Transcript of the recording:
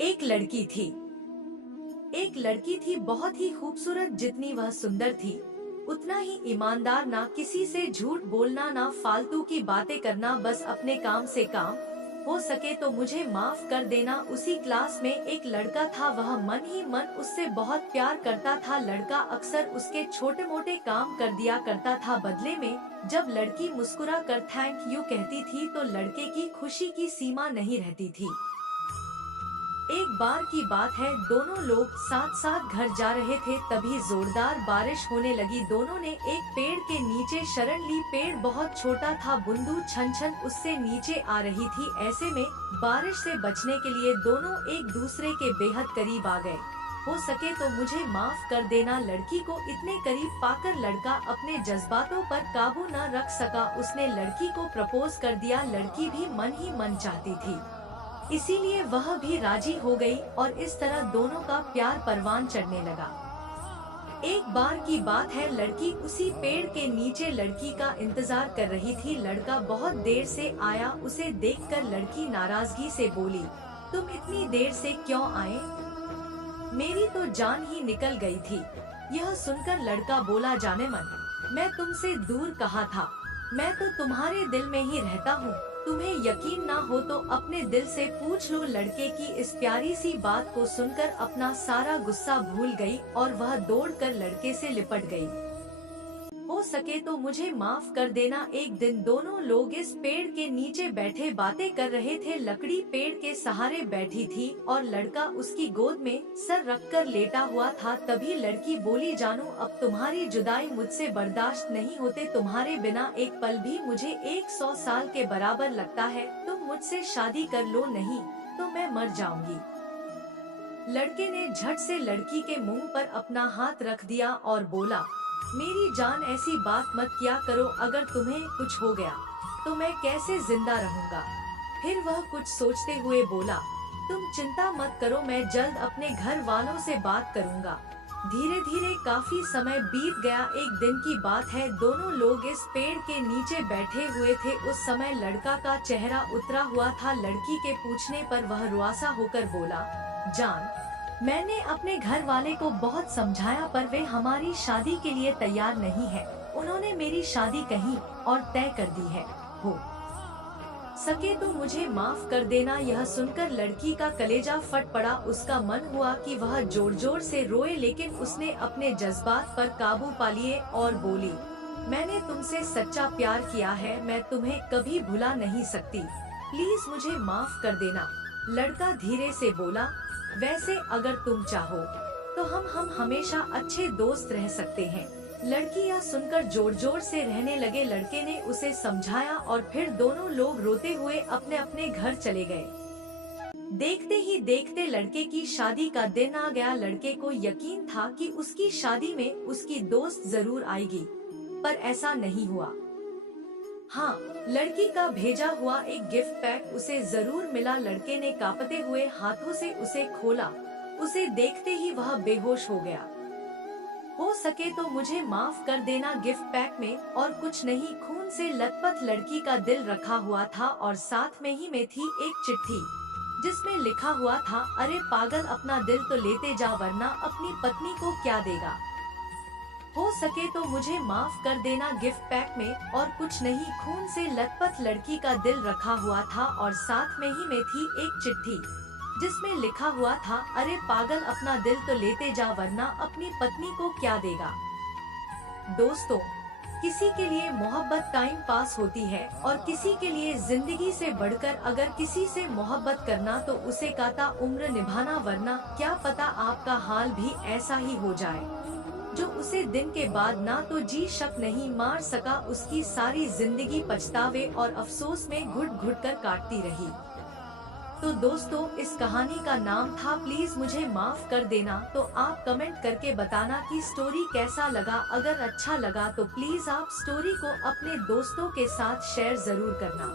एक लड़की थी। एक लड़की थी बहुत ही खूबसूरत। जितनी वह सुंदर थी उतना ही ईमानदार। ना किसी से झूठ बोलना, ना फालतू की बातें करना, बस अपने काम से काम। हो सके तो मुझे माफ कर देना। उसी क्लास में एक लड़का था, वह मन ही मन उससे बहुत प्यार करता था। लड़का अक्सर उसके छोटे मोटे काम कर दिया करता था बदले में। जब लड़की मुस्कुरा कर थैंक यू कहती थी तो लड़के की खुशी की सीमा नहीं रहती थी। एक बार की बात है, दोनों लोग साथ साथ घर जा रहे थे, तभी जोरदार बारिश होने लगी। दोनों ने एक पेड़ के नीचे शरण ली। पेड़ बहुत छोटा था, बूंदू छन छन उससे नीचे आ रही थी। ऐसे में बारिश से बचने के लिए दोनों एक दूसरे के बेहद करीब आ गए। हो सके तो मुझे माफ कर देना। लड़की को इतने करीब पाकर लड़का अपने जज्बातों पर काबू न रख सका। उसने लड़की को प्रपोज कर दिया। लड़की भी मन ही मन चाहती थी, इसीलिए वह भी राजी हो गई और इस तरह दोनों का प्यार परवान चढ़ने लगा। एक बार की बात है, लड़की उसी पेड़ के नीचे लड़की का इंतजार कर रही थी। लड़का बहुत देर से आया। उसे देखकर लड़की नाराजगी से बोली, तुम इतनी देर से क्यों आए? मेरी तो जान ही निकल गई थी। यह सुनकर लड़का बोला, जाने मन, मैं तुमसे दूर कहाँ था। मैं तो तुम्हारे दिल में ही रहता हूँ। तुम्हें यकीन ना हो तो अपने दिल से पूछ लो। लड़के की इस प्यारी सी बात को सुनकर अपना सारा गुस्सा भूल गई और वह दौड़कर लड़के से लिपट गई। हो सके तो मुझे माफ कर देना। एक दिन दोनों लोग इस पेड़ के नीचे बैठे बातें कर रहे थे। लकड़ी पेड़ के सहारे बैठी थी और लड़का उसकी गोद में सर रखकर लेटा हुआ था। तभी लड़की बोली, जानू अब तुम्हारी जुदाई मुझसे बर्दाश्त नहीं होते। तुम्हारे बिना एक पल भी मुझे 100 साल के बराबर लगता है। तुम मुझसे शादी कर लो, नहीं तो मैं मर जाऊंगी। लड़के ने झट से लड़की के मुंह पर अपना हाथ रख दिया और बोला, मेरी जान ऐसी बात मत किया करो। अगर तुम्हें कुछ हो गया तो मैं कैसे जिंदा रहूंगा? फिर वह कुछ सोचते हुए बोला, तुम चिंता मत करो, मैं जल्द अपने घर वालों से बात करूंगा। धीरे धीरे काफी समय बीत गया। एक दिन की बात है, दोनों लोग इस पेड़ के नीचे बैठे हुए थे। उस समय लड़का का चेहरा उतरा हुआ था। लड़की के पूछने पर वह रुआसा होकर बोला, जान, मैंने अपने घर वाले को बहुत समझाया पर वे हमारी शादी के लिए तैयार नहीं है। उन्होंने मेरी शादी कहीं और तय कर दी है। हो सके तो मुझे माफ कर देना। यह सुनकर लड़की का कलेजा फट पड़ा। उसका मन हुआ कि वह जोर जोर से रोए, लेकिन उसने अपने जज्बात पर काबू पा लिए और बोली, मैंने तुमसे सच्चा प्यार किया है, मैं तुम्हें कभी भुला नहीं सकती। प्लीज मुझे माफ कर देना। लड़का धीरे से बोला, वैसे अगर तुम चाहो तो हम हमेशा अच्छे दोस्त रह सकते हैं। लड़की यह सुनकर जोर जोर से रहने लगे। लड़के ने उसे समझाया और फिर दोनों लोग रोते हुए अपने अपने घर चले गए। देखते ही देखते लड़के की शादी का दिन आ गया। लड़के को यकीन था कि उसकी शादी में उसकी दोस्त जरूर आएगी, पर ऐसा नहीं हुआ। हाँ, लड़की का भेजा हुआ एक गिफ्ट पैक उसे जरूर मिला। लड़के ने कांपते हुए हाथों से उसे खोला। उसे देखते ही वह बेहोश हो गया। हो सके तो मुझे माफ कर देना। गिफ्ट पैक में और कुछ नहीं, खून से लथपथ लड़की का दिल रखा हुआ था और साथ में ही में थी एक चिट्ठी जिसमें लिखा हुआ था, अरे पागल, अपना दिल तो लेते जा वरना अपनी पत्नी को क्या देगा। हो सके तो मुझे माफ कर देना। गिफ्ट पैक में और कुछ नहीं, खून से लथपथ लड़की का दिल रखा हुआ था और साथ में ही में थी एक चिट्ठी जिसमें लिखा हुआ था, अरे पागल, अपना दिल तो लेते जा वरना अपनी पत्नी को क्या देगा। दोस्तों, किसी के लिए मोहब्बत टाइम पास होती है और किसी के लिए जिंदगी से बढ़कर। अगर किसी से मोहब्बत करना तो उसे काता उम्र निभाना, वरना क्या पता आपका हाल भी ऐसा ही हो जाए। जो उसे दिन के बाद ना तो जी शक नहीं मार सका, उसकी सारी जिंदगी पछतावे और अफसोस में घुट घुट कर काटती रही। तो दोस्तों, इस कहानी का नाम था प्लीज मुझे माफ कर देना। तो आप कमेंट करके बताना कि स्टोरी कैसा लगा। अगर अच्छा लगा तो प्लीज आप स्टोरी को अपने दोस्तों के साथ शेयर जरूर करना।